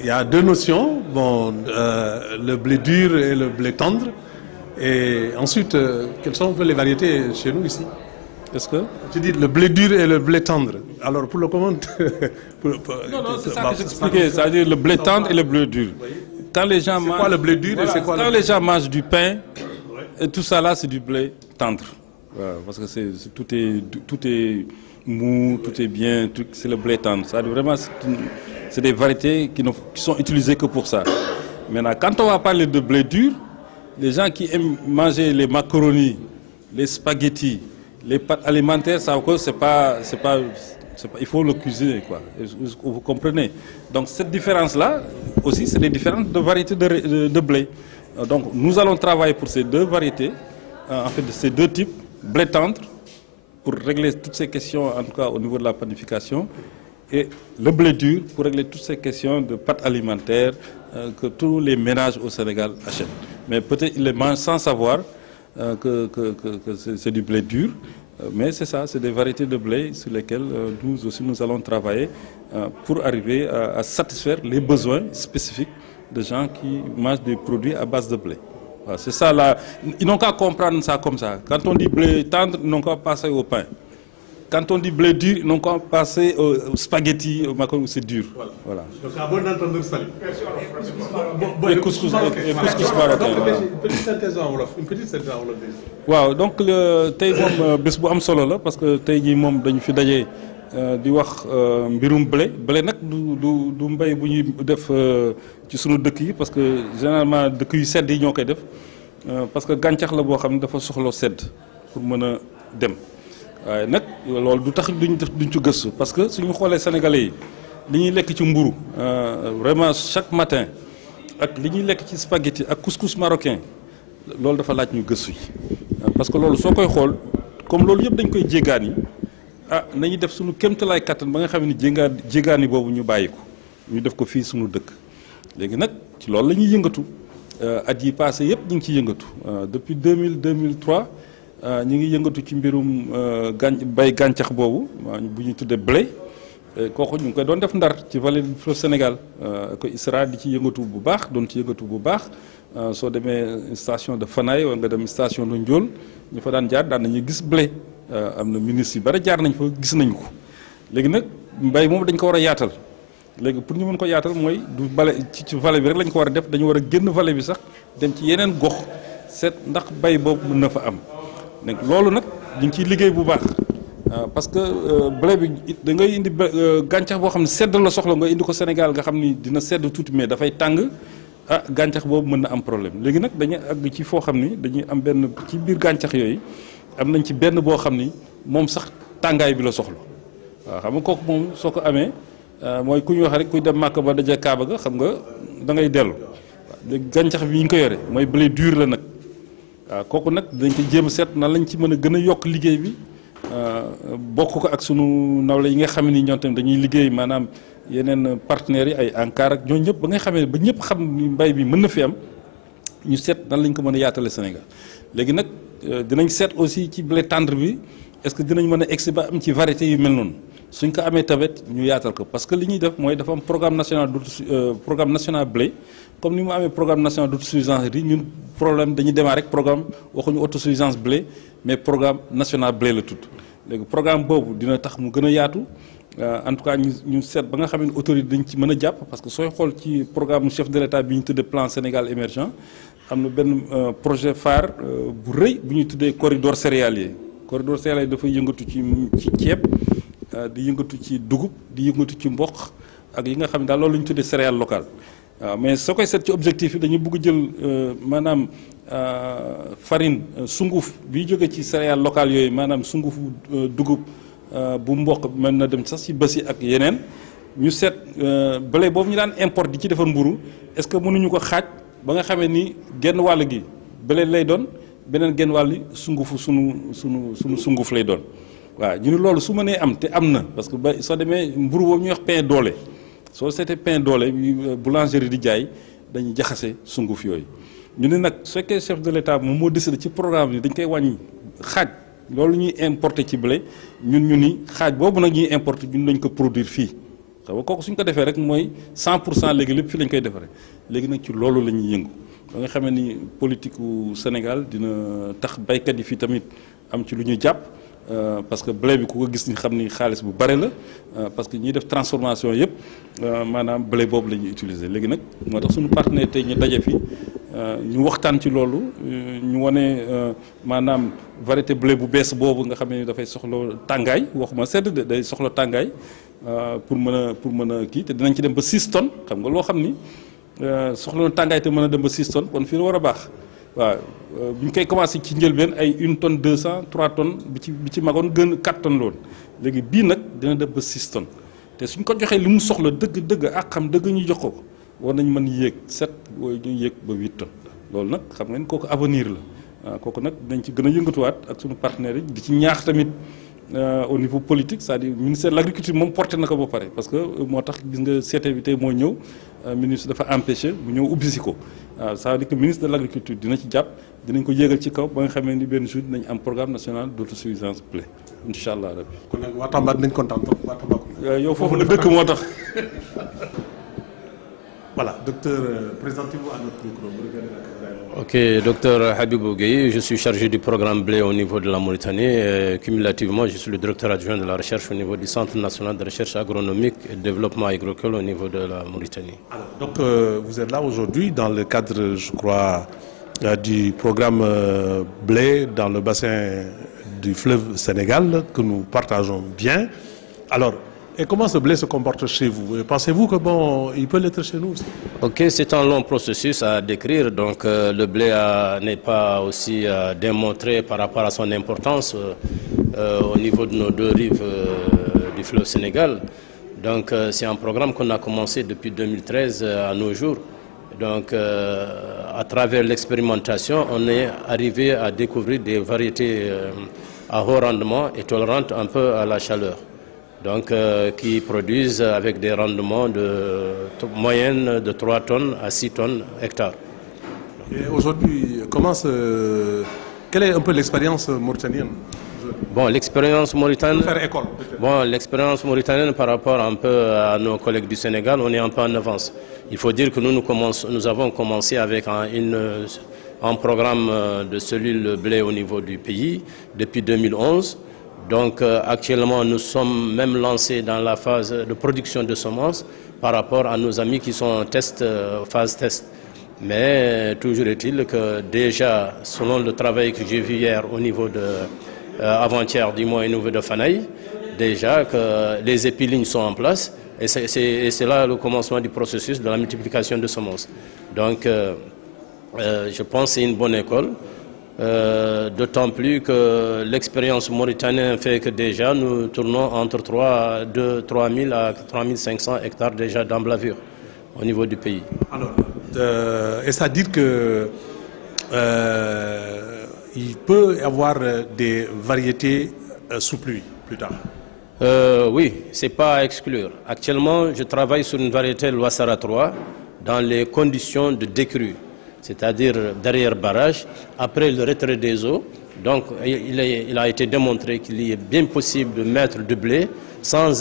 il y a deux notions, bon, le blé dur et le blé tendre. Et ensuite, quelles sont les variétés chez nous ici? Est-ce que tu dis le blé dur et le blé tendre. Alors, pour le comment Non, c'est ça que j'expliquais, c'est-à-dire le blé tendre et le blé dur. Quand les gens mangent, quoi le blé dur et c'est quoi quand les gens mangent du pain, et tout ça là, c'est du blé tendre. Voilà, parce que tout est mou, tout est bien, c'est le blé tendre. Ça, vraiment, c'est des variétés qui sont utilisées que pour ça. Maintenant, quand on va parler de blé dur, les gens qui aiment manger les macaronis, les spaghettis, les pâtes alimentaires, ça il faut le cuisiner, quoi. Vous comprenez? Donc cette différence-là aussi, c'est des différences de variétés de blé. Donc nous allons travailler pour ces deux variétés, en fait de ces deux types, blé tendre, pour régler toutes ces questions, en tout cas au niveau de la panification, et le blé dur pour régler toutes ces questions de pâtes alimentaires que tous les ménages au Sénégal achètent. Mais peut-être ils les mangent sans savoir que c'est du blé dur. Mais c'est ça, c'est des variétés de blé sur lesquelles nous aussi nous allons travailler pour arriver à satisfaire les besoins spécifiques de gens qui mangent des produits à base de blé. Voilà, c'est ça là. Ils n'ont qu'à comprendre ça comme ça. Quand on dit blé tendre, ils n'ont qu'à passer au pain. Quand on dit blé dur, ils n'ont qu'à passer aux spaghettis, au macaron où c'est dur. Voilà. Donc à bon entendeur salut. Et couscous marocain. Une petite synthèse en wolof. waaw donc tey moom bés bu am solo la parce que tey jii moom dañu fi daje di wax mbirum blé nag du mbay bu ñuy def ci sunu dëkk yi parce que généralement dëkk yu sedd yi ñoo koy def parce que gàncax la boo xam ne dafa soxla sedd pour mën a dem. waaye nag loolu du tax duñ ci gëstu parce que suñu xoolee sénégalais yi li ñuy lekk ci mburu vraiment chaque matin ak li ñuy lekk ci spaghetti ak couscous marocain loolu dafa laaj ñu gëstu yi parce que loolu soo koy xool comme loolu yëpp dañ koy jéggaan yi nañu def suñu kéemtalaay kattan ba nga xam ne jéggaan yi boobu ñu bàyyi ko ñu def ko fii suñu dëkk léegi nag ci loolu la ñuy yëngatu at yi passé yëpp ñu ngi ciy yëngatu depuis 2003 ñu ngi yëngatu ci mbirum bay gàncax boobu bu ñu tuddee blé kooku ñu ngi koy doon def Ndar ci vallée du fleuve Sénégal ko ISRA di ci yëngatu bu baax doon ci yëngatu bu baax soo demee station de Fanaye wala nga dem station de Ndiol ñu fa daan jaar daan nañu gis blé am na ministre yu bari jaar nañ fa gis nañ ko léegi nag mbay moom dañ ko war a yaatal léegi pour ñu mën ko yaatal mooy du bale ci vallée bi rek lañ ko war a def dañu war a génn vallée bi sax dem ci yeneen gox seet ndax bay boobu mën na fa am donc loolu nag ñu ngi ciy liggéey bu baax parce que blé bi da ngay indi gàncax boo xam ne sedd la soxla nga indi ko Sénégal nga xam ni dina sedd tuuti mais dafay tàng gàncax boobu mën na am problème léegi nag dañuy àgg ci foo xam ni dañuy am benn ci biir gàncax yooyu am nañ ci benn boo xam ni moom sax tàngaay bi la soxla waaw xam nga kooku moom soo ko amee mooy ku ñu wax rek kuy dem Màkka ba daje Kaaba ga xam nga da ngay dellu léegi gàncax bi ñu ngi ko yore mooy blé dur la nag waaw kooku nag dañ ko jéem a seet nan lañ ci mën a gën a yokk liggéey bi bokk ko ak sunu nawle yi nga xam ni ñoom tamit dañuy liggéey maanaam yeneen partenaires yi ay ANCAR ak ñooñu ñëpp ba nga xamee ba ñëpp xam ni mbay bi mën na fi am ñu seet nan lañ ko mën a yaatale Sénégal léegi nag dinañ seet aussi ci blé tendre bi est-ce que dinañ mën a egsi ba am ci variété yu mel noonu suñ ko amee tamit ñu yaatal ko parce que li ñuy def mooy dafa am programme national blé comme ni mu amee programme national d'autosuffisance riz ñun problème dañuy démarrer rek programme waxuñu autosuffisance blé mais programme national blé la tudd léegi programme boobu dina tax mu gën a yaatu en tout cas ñu seet ba nga xam ne autorité dañ ci mën a jàpp parce que sooy xool ci programme chef de l'État bi ñu tuddee plan Sénégal émergent am na benn projet phare bu rëy bu ñuy tuddee corridor céréalier corridor céréalier dafay yëngatu ci ceeb di yëngatu ci dugub di yëngatu ci mboq ak yi nga xam ne daal loolu la ñu tuddee céréale locale waaw mais soo koy seet ci objectif yi dañu bëgg jël maanaam farine sunguf bi jóge ci céréale locale yooyu maanaam sungufu dugub bu mboq mën na dem sax ci basi ak yeneen ñu seet blé boobu ñu daan import di ci defar mburu est-ce que mënuñu ko xaaj ba nga xamee ni genn wàll gi blé lay doon beneen genn wàll sungufu sunu sunguf lay doon waaw ñu ne loolu su mënee am te am na parce que ba soo demee mburu boobu ñuy wax pain doole soo seetee pain doole boulangerie di jaay dañuy jaxase sunguf yooyu ñu ne nag su fekkee chef de l'État moom moo décidé ci programme bi dañ koy wàññi xaaj loolu ñuy importer ci blé ñu ni xaaj boobu nag ñuy importer ñun dañ ko produire fii xam nga kooku suñ ko defee rek mooy 100% léegi lépp fii lañ koy defaree léegi nag ci loolu la ñuy yëngu ba nga xamee ni politique u Sénégal dina tax baykat yi fii tamit am ci lu ñuy jàpp parce que blé bi ku ko gis ni xam ni xaalis bu bare la parce que ñiy def transformation yëpp maanaam blé boobu la ñuy utiliser léegi nag moo tax suñu partenaire tey ñu daje fii ñu waxtaan ci loolu ñu wane maanaam variété blé bu bees boobu nga xam ne dafay soxla tàngaay waxuma sedd de day soxla tàngaay pour mën a kii te dinañ ci dem ba 6 tonnes xam nga loo xam ni soxla na tàngaay te mën a dem ba 6 tonnes kon fii la war a baax waaw bu ñu koy commencé ci njëlbeen ay 1 tonne 200 3 tonnes bi ci magoon gën 4 tonnes loon léegi bii nag dina dem ba 6 tonnes te suñ ko joxee li mu soxla dëgg ak xam dëgg ñu jox ko war nañ mën yéeg 7 wala ñu yéeg ba 8 tonnes loolu nag xam ngeen kooku avenir la waaw kooku nag dinañ ci gën a yëngatuwaat ak suñu partenaires yi di ci ñaax tamit au niveau politique c'est-à-dire ministère de l'agriculture moom porté na ko ba pare parce que moo tax gis nga CT bi tey moo ñëw ministre dafa empêché bu ñëw ubbi si ko waaw ça veut dire que ministre de l'agriculture dina ci jàpp dinañ ko yéegal ci kaw ba nga xamee ni benn jour dinañ am programme national d'autosuffisance blé incha allah rabbi. kon nag waa Tamba dinañ kontaan trop waa Tamba. yow foofu la dëkk moo tax. Voilà, docteur, présentez-vous à notre micro. Ok, docteur Habibou Gueye, je suis chargé du programme blé au niveau de la Mauritanie. Cumulativement, je suis le directeur adjoint de la recherche au niveau du Centre national de recherche agronomique et de développement agricole au niveau de la Mauritanie. Alors, donc, vous êtes là aujourd'hui dans le cadre, je crois, du programme blé dans le bassin du fleuve Sénégal que nous partageons bien. Alors, et comment ce blé se comporte chez vous? Pensez-vous que bon, il peut l'être chez nous aussi? Ok, c'est un long processus à décrire. Donc le blé n'est pas aussi démontré par rapport à son importance au niveau de nos deux rives du fleuve Sénégal. Donc c'est un programme qu'on a commencé depuis 2013 à nos jours. Donc à travers l'expérimentation, on est arrivé à découvrir des variétés à haut rendement et tolérantes un peu à la chaleur. Donc, qui produisent avec des rendements de moyenne de 3 tonnes à 6 tonnes hectares. Et aujourd'hui, quelle est un peu l'expérience mauritanienne? Bon, l'expérience mauritanienne. Faire école. Bon, l'expérience mauritanienne par rapport un peu à nos collègues du Sénégal, on est un peu en avance. Il faut dire que nous avons commencé avec un programme de cellules blé au niveau du pays depuis 2011. Donc actuellement, nous sommes même lancés dans la phase de production de semences par rapport à nos amis qui sont en phase test. Mais toujours est-il que déjà, selon le travail que j'ai vu hier au niveau de avant-hier du mois au niveau de Fanaï, déjà que les épilignes sont en place et c'est là le commencement du processus de la multiplication de semences. Donc je pense que c'est une bonne école. D'autant plus que l'expérience mauritanienne fait que déjà nous tournons entre 3 000 à 3 500 hectares déjà d'emblavure au niveau du pays. Alors, est-ce à dire que il peut y avoir des variétés sous pluie plus tard? Oui, c'est pas à exclure. Actuellement, je travaille sur une variété Loissara 3 dans les conditions de décrue. C'est-à-dire derrière barrage, après le retrait des eaux, Donc il a été démontré qu'il est bien possible de mettre du blé sans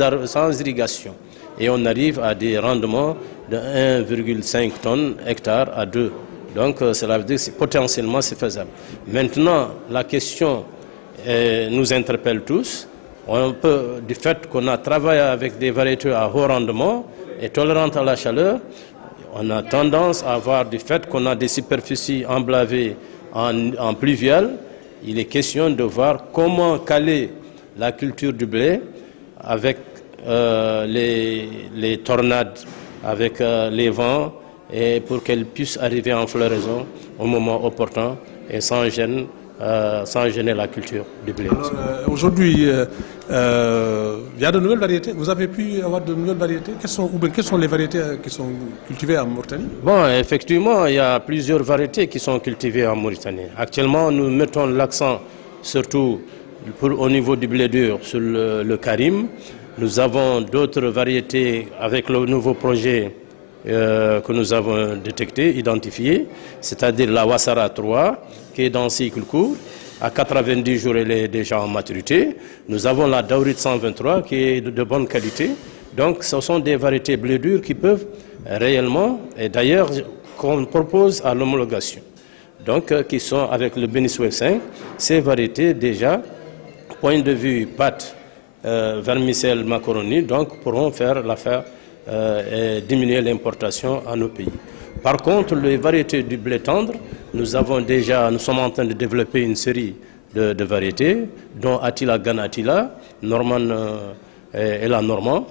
irrigation. Et on arrive à des rendements de 1,5 tonnes hectare à 2. Donc cela veut dire que potentiellement c'est faisable. Maintenant, la question nous interpelle tous. Du fait qu'on a travaillé avec des variétés à haut rendement et tolérantes à la chaleur, on a tendance à avoir du fait qu'on a des superficies emblavées en pluvial. Il est question de voir comment caler la culture du blé avec les tornades, avec les vents, et pour qu'elle puisse arriver en floraison au moment opportun et sans gêner la culture du blé. Aujourd'hui, il y a de nouvelles variétés. Vous avez pu avoir de nouvelles variétés. Quelles sont les variétés qui sont cultivées en Mauritanie? Bon, effectivement, il y a plusieurs variétés qui sont cultivées en Mauritanie. Actuellement, nous mettons l'accent surtout au niveau du blé dur sur le Karim. Nous avons d'autres variétés avec le nouveau projet que nous avons détecté, identifié, c'est-à-dire la Wassara 3, qui est dans cycle court. À 90 jours, elle est déjà en maturité. Nous avons la Daourit 123, qui est de bonne qualité. Donc, ce sont des variétés blé dur qui peuvent réellement, et d'ailleurs, qu'on propose à l'homologation. Donc, qui sont avec le Benisweb 5, ces variétés déjà, point de vue pâte, vermicelle, macaroni, donc pourront faire l'affaire et diminuer l'importation à nos pays. Par contre, les variétés du blé tendre, nous sommes en train de développer une série de variétés, dont Attila Gan Attila, Norman et la Normand,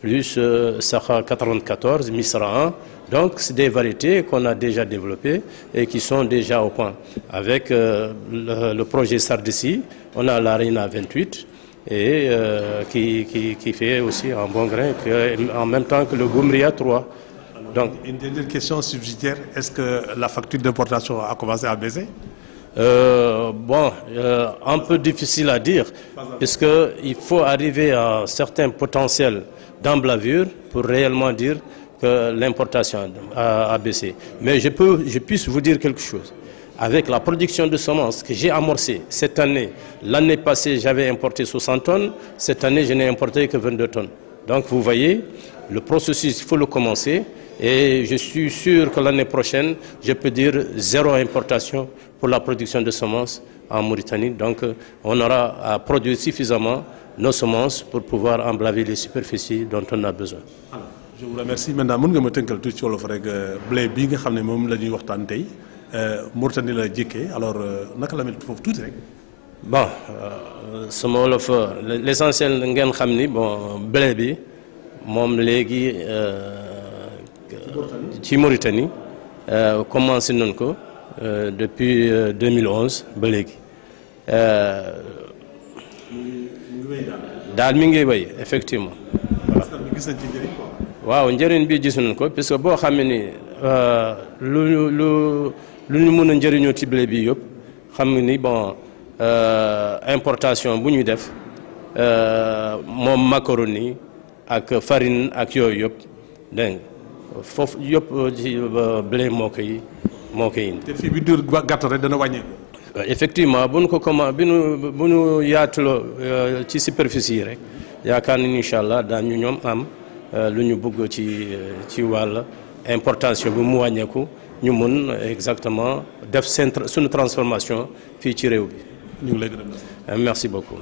plus Sakha 94, Misra 1. Donc, c'est des variétés qu'on a déjà développées et qui sont déjà au point. Avec le projet Sardissi, on a la Reina 28, et qui fait aussi un bon grain, en même temps que le Goumria 3. Donc, une dernière question subsidiaire, est-ce que la facture d'importation a commencé à baisser? Bon, un peu difficile à dire, puisqu'il faut arriver à un certain potentiel d'emblavure pour réellement dire que l'importation a baissé. Mais je puisse vous dire quelque chose. Avec la production de semences que j'ai amorcée cette année, l'année passée j'avais importé 60 tonnes, cette année je n'ai importé que 22 tonnes. Donc vous voyez, le processus, il faut le commencer et je suis sûr que l'année prochaine, je peux dire 0 importation pour la production de semences en Mauritanie. Donc on aura à produire suffisamment nos semences pour pouvoir emblaver les superficies dont on a besoin. Je vous remercie. Maintenant, mën nga ma tënkal tuuti ci wolof rek blé bi nga xam ne moom la ñuy waxtaan tey Mauritanie la jëkkee alors naka la mel foofu tuuti rek. Bon sama wolof l'essentiel ngeen xam ni bon blé bi moom léegi ci Mauritanie commencé nañ ko depuis 2011 ba léegi daal mi ngi wéy effectivement. waaw njëriñ bi gis nañ ko parce que boo xam ni lu ñu mën a njëriñoo ci blé bi yëpp xam ni bon importation bu ñuy def moom macaroni ak farine ak yooyu yëpp dégg nga foofu yëpp ci blé moo koy indi. te fii bi dur gàtt rek dana wàññeeku. effectivement bu ñu yaatuloo ci superficie yi rek yaakaar nañu incha allah daañu ñoom am lu ñu bëgg ci wàll importation bi mu wàññeeku ñu mun exactement def suñu transformation fii ci réew bi. ñu ngi lay gërëm. Merci beaucoup.